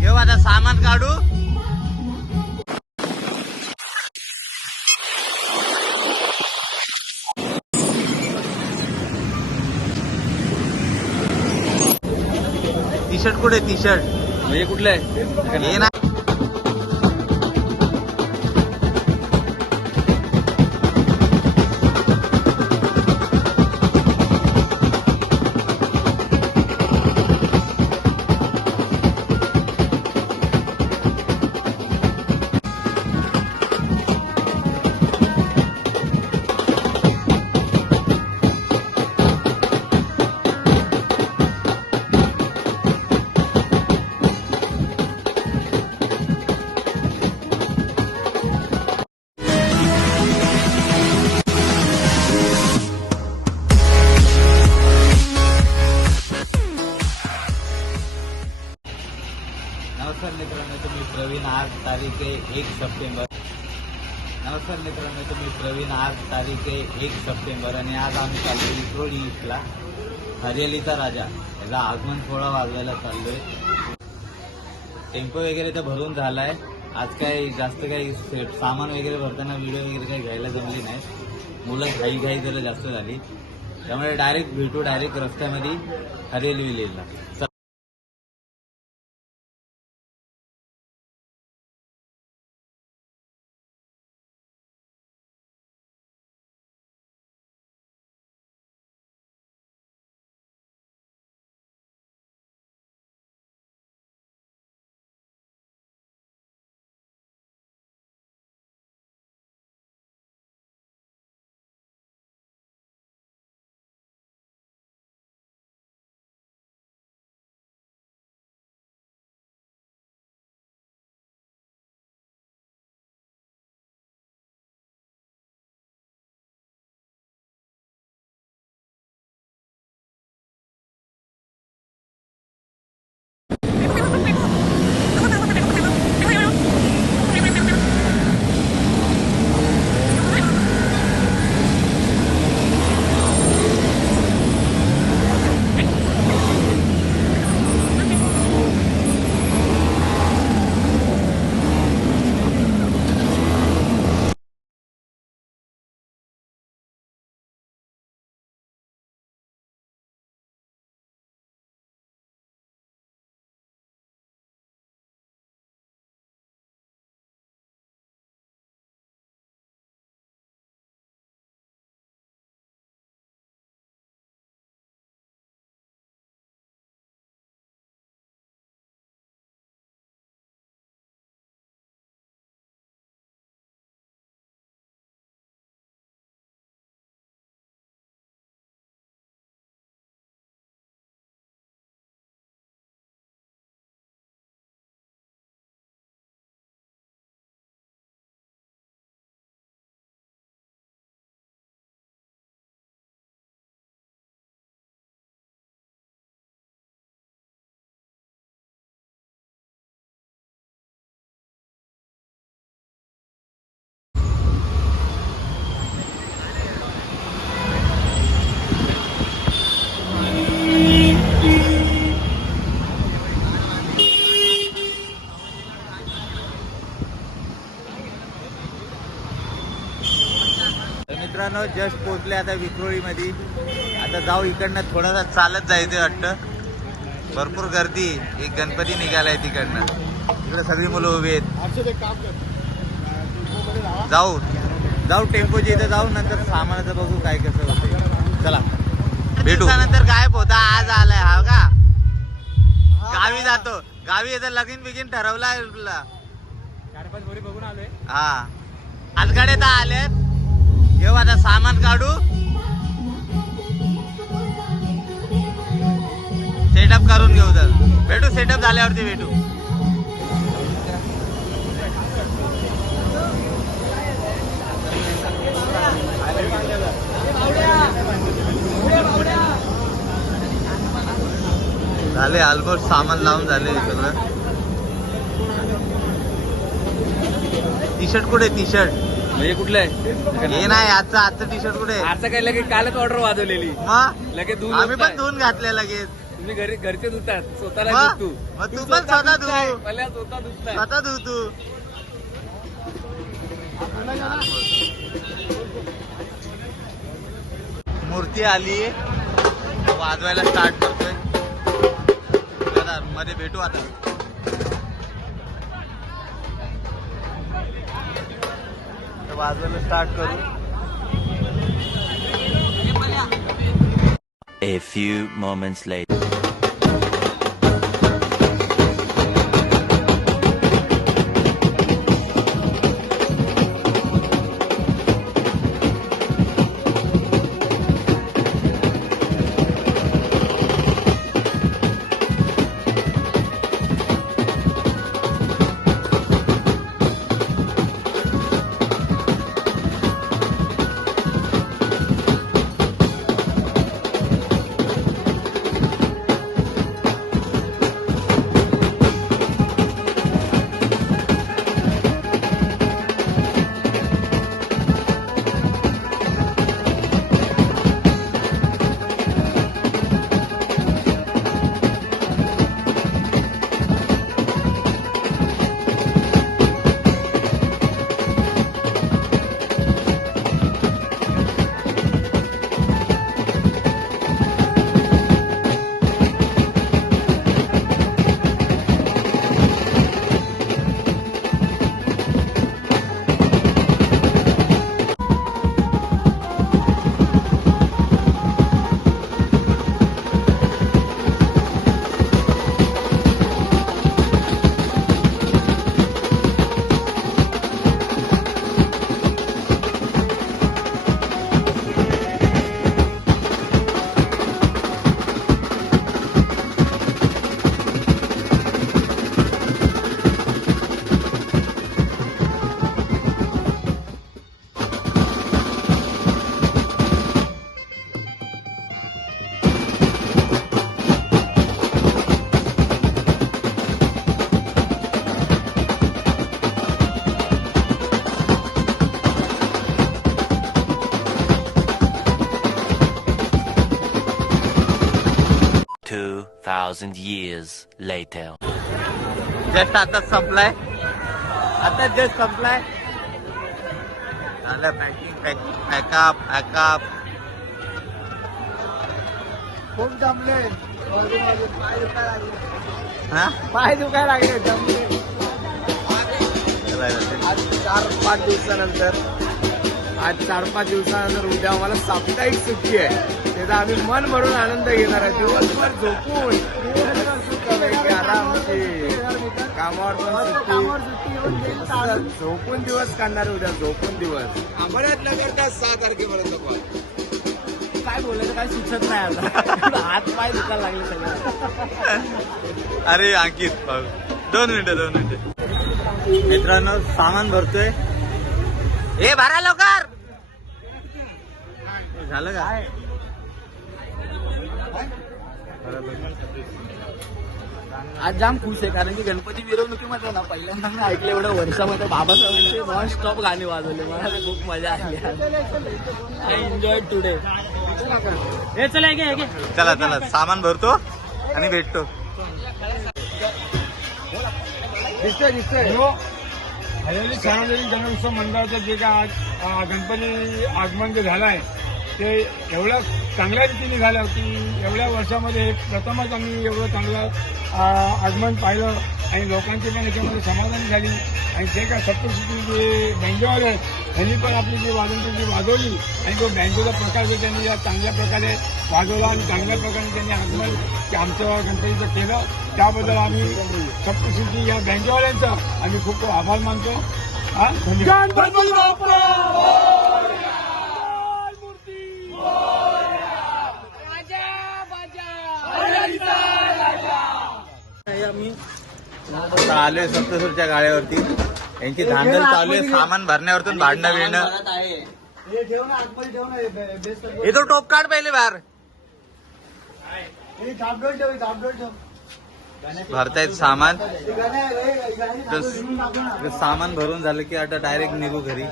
घेऊ आता सामान काढू. टी शर्ट कुठे टी शर्ट म्हणजे कुठलं आहे हे ना. नमस्कार मित्रांनो, तुम्ही प्रवीण. आज तारीख आहे 1 सप्टेंबर. नमस्कार मित्रांनो, तुम्ही प्रवीण. आज तारीख आहे 1 सप्टेंबर आणि आज आम्ही चाललोय विक्रोळी इथला हरियालीचा राजा याचा आगमन सोहळा वाजवायला चाललोय. टेम्पो वगैरे तर भरून झालाय. आज काही जास्त काही सामान वगैरे भरताना व्हिडिओ वगैरे काही घ्यायला जमली नाही. मुलं घाई जरा जास्त झाली, त्यामुळे डायरेक्ट भेटू डायरेक्ट रस्त्यामध्ये हरियाली विलेजला. मित्रांनो, जस्ट पोहोचले आता विक्रोळीमध्ये. आता जाऊ इकडनं थोडासा चालत जायचं वाटतं. भरपूर गर्दी. एक गणपती निघालाय तिकडनं. इकडे सगळी मुलं उभी आहेत. जाऊ टेम्पोच्या इथं जाऊ, नंतर सामानाचं बघू काय कसं होतं. चला भेटू. नंतर गायब होता, आज आलाय हा का. गावी जातो. गावी येतं लगीन बिगीन ठरवलाय. 4-5 बोरी बघून आलोय. हा आज गाड्या तर आल्यात. घेऊ आता सामान काढू. सेटअप करून घेऊ. तर भेटू. सेटअप झाल्यावरती भेटू. झाले ऑलमोस्ट सामान लावून झाले सगळं. टी शर्ट कुठे टी शर्ट म्हणजे कुठलं आहे हे नाही. आजचं टी शर्ट कुठे. आता काय लगेच कालच ऑर्डर वाजवलेली. मग लगेच आम्ही पण धुवून घातले लगेच. तुम्ही घरचे धुतात स्वतःला मग धुतू. मग तू पण स्वतः धु. मला स्वतः धुतलाय. स्वतः धु तू. मूर्ती आली वाजवायला स्टार्ट करतोय. चला, मध्ये भेटू आता. तर वाजवायला स्टार्ट करू. A few moments later. Thousand years later. Just आता संपलाय. आता जस्ट संपलाय. झालं पॅकिंग पॅकअप. खूप जमले. हा पाय दुखायला लागले जमले. आज 4-5 दिवसानंतर उद्या आम्हाला साप्ताहिक सुट्टी आहे. त्याचा आम्ही मन भरून आनंद घेणार आहे. दिवसभर झोपून आरामची कामावर पण सुट्टी. झोपून दिवस काढणार उद्या. झोपून दिवस अहमदनगर 6 तारखेपर्यंत. काय बोलायचं काय सुचत नाही आता. हात पाय दुखायला लागले सगळं. अरे अंकित 2 मिनिटं. मित्रांनो सामान भरतोय. हे भरा लवकर. झालं का? आज जाम खुश आहे कारण की गणपती मिरवणुकीमध्ये ना पहिल्यांदा मी ऐकलं एवढं वर्षामध्ये बाबासाहेबांचे नॉन स्टॉप गाणे वाजवले. मला खूप मजा आली. I enjoy today. हे चला घे चला सामान भरतो आणि भेटतो. दिसतोय. हरियाली सार्वजनिक गणेशोत्सव मंडळाचं जे काय आज गणपती आगमन जे झालं आहे ते एवढ्या चांगल्या रीतीने झालं की एवढ्या वर्षामध्ये प्रथमच आम्ही एवढं चांगलं आगमन पाहिलं आणि लोकांची पण याच्यामध्ये समाधान झाली. आणि जे काय सप्तशृंगी जे बँजोवाले आहेत त्यांनी पण आपली जी वाजंत्री वाजवली आणि तो बँजोचा प्रकार जो त्यांनी या चांगल्या प्रकारे वाजवला आणि चांगल्या प्रकारे त्यांनी आगमन आमचं गणपतीचं केलं. त्याबद्दल आम्ही सप्तशृंगी या बँजोवाल्यांचा आम्ही खूप खूप आभार मानतो. आम्ही आलोय सप्तसूरच्या गाड्यावरती. यांची धांदल चालू आहे सामान भरण्यावरतून भांडणं बिडणं. हे तो टोप काढ पहिले बाहेर. भरतायत सामान. सामान भरून झालं की आता डायरेक्ट निघू घरी.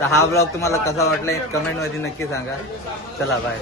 तर हा ब्लॉग तुम्हाला कसा वाटला कमेंट मध्ये नक्की सांगा. चला बाय.